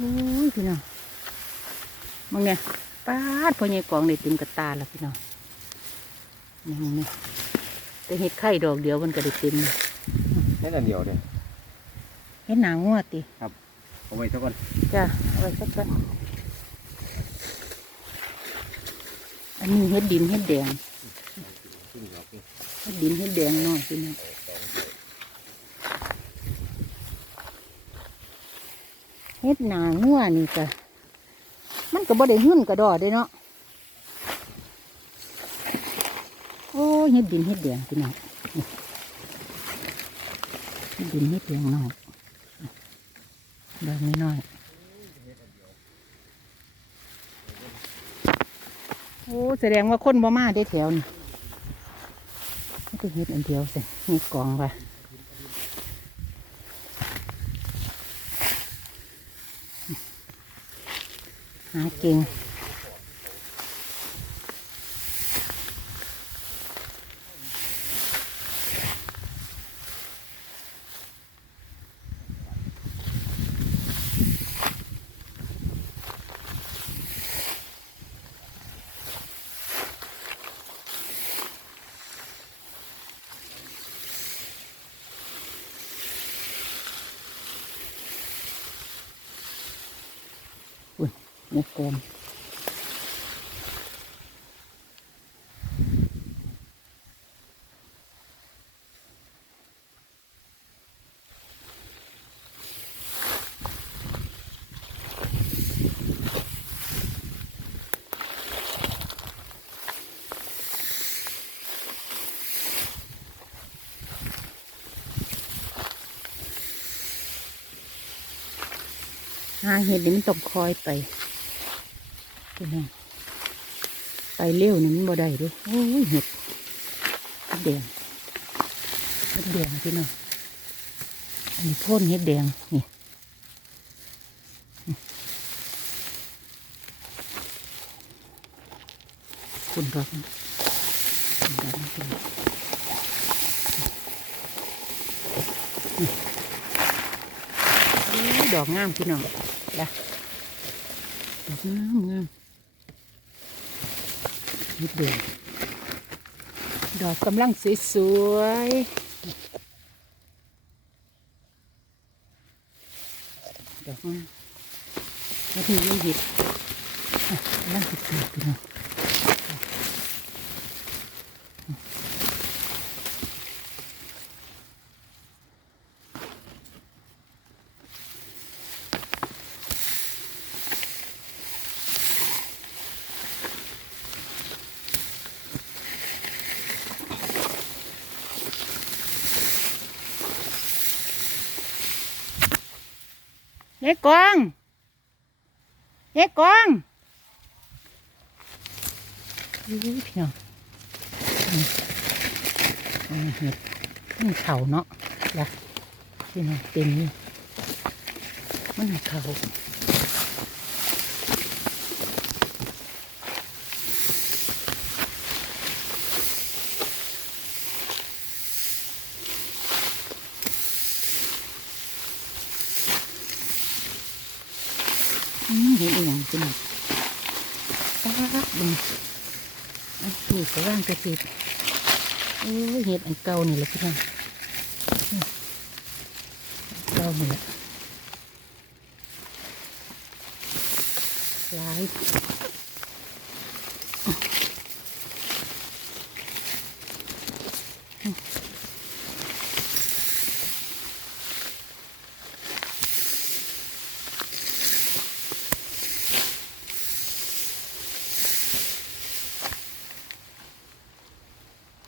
อ้ยพี่น้องมึงเนี่ยป้าดพ่อใหญ่กองได้เต็มกระตาแล้วพี่น้องนี่มึงเนี่ยแต่เห็ดไข่ดอกเดียวมันก็ได้เต็มแค่นั้นเดียวเลยเห็ดหนางวดติเอาไว้ซะก่อนจ้ะเอาไว้สักกันอันนี้เห็ดดินเห็ดแดงขึ้นดอกนี่เฮ็ดดินเฮ็ดแดงหน่อยพี่น้อง เฮ็ดหนางัวนี่ก็มันก็บ่ได้หึ่นกระดอเด้เนาะโอ้เฮ็ดดินเฮ็ดแดงพี่น้องเฮ็ดดินเฮ็ดแดงน่อยดอกน้อยโอ้แสดงว่าคนบ่มาได้แถวนี่นี่ก็เฮ็ดอันเดียวสิมีกองไป หาเก่ งในกลมหาเห็ดนี่มันต้องคอยไป พี่น้องไปเร็วนี่มันบ่ได้ด้วยโอ้ยเห็ดเห็ดแดงเห็ดแดงพี่น้องอันนี้พ่นเห็ดแดงนี่คุณดอกมันคุณดอกมันพี่น้องนี่โอ้ยดอกงามพี่น้องละดอกงามงาม นิดเดียวดอกกำลังสวยๆดอกงามแล้วทีนี้เห็ดอะกำลังติดตัวพี่น้อง เฮ้กวางเฮ้กวางยายพี่น้องเห็ดมันเข่าเนาะละพี่น้องเต็มนี่มันเข่า เห็นอย่างจริงซักบึงนี่ก็ว่างกระติบโอ้เห็ดอันเก่านี่แหละพี่น้องเก่านี่หละร้าย